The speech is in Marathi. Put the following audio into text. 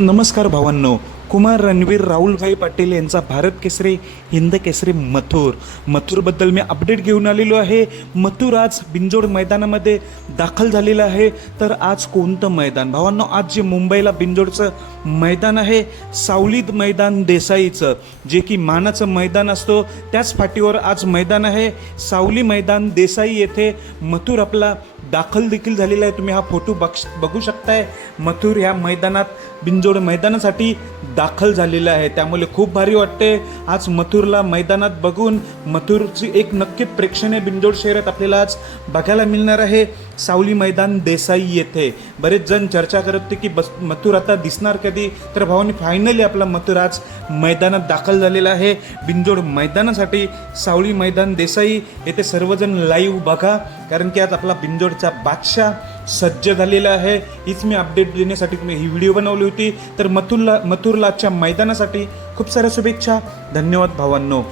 नमस्कार भावांनो. कुमार रणवीर राहुलभाई पाटील यांचा भारत केसरी हिंद केसरी मथुर. मथुरबद्दल मी अपडेट घेऊन आलेलो आहे. मथुर आज बिंजोड मैदानामध्ये दाखल झालेलं आहे. तर आज कोणतं मैदान? भावांनो आज जे मुंबईला बिंजोडचं मैदान आहे सावलीत मैदान देसाईचं जे की मानाचं मैदान असतो. त्याच फाटीवर आज मैदान आहे सावली मैदान देसाई येथे मथुर आपला दाखल देखील झालेला आहे. तुम्ही हा फोटो बघ बघू शकताय. मथुर ह्या मैदानात बिंजोड मैदानासाठी दाखल झालेला आहे. त्यामुळे खूप भारी वाटते आज मथुरला मैदानात बघून मथुरची एक नक्की प्रेक्षणीय बिंजोड शहरात आपल्याला आज बघायला मिळणार आहे. सावली मैदान देसाई येथे. बरेच जण चर्चा करत होते की बस मथुर आता दिसणार कधी? तर भावानी फायनली आपला मथुर आज मैदानात दाखल झालेला आहे. बिंजोड मैदानासाठी सावली मैदान देसाई येथे सर्वजण लाईव्ह बघा. कारण की आज आपला बिंजोडचा बादशाह सज्ज झालेलं आहे. हीच मी अपडेट देण्यासाठी तुम्ही ही व्हिडिओ बनवली होती. तर मथुरला मथुरलाच्या मैदानासाठी खूप साऱ्या शुभेच्छा. धन्यवाद भावांनो.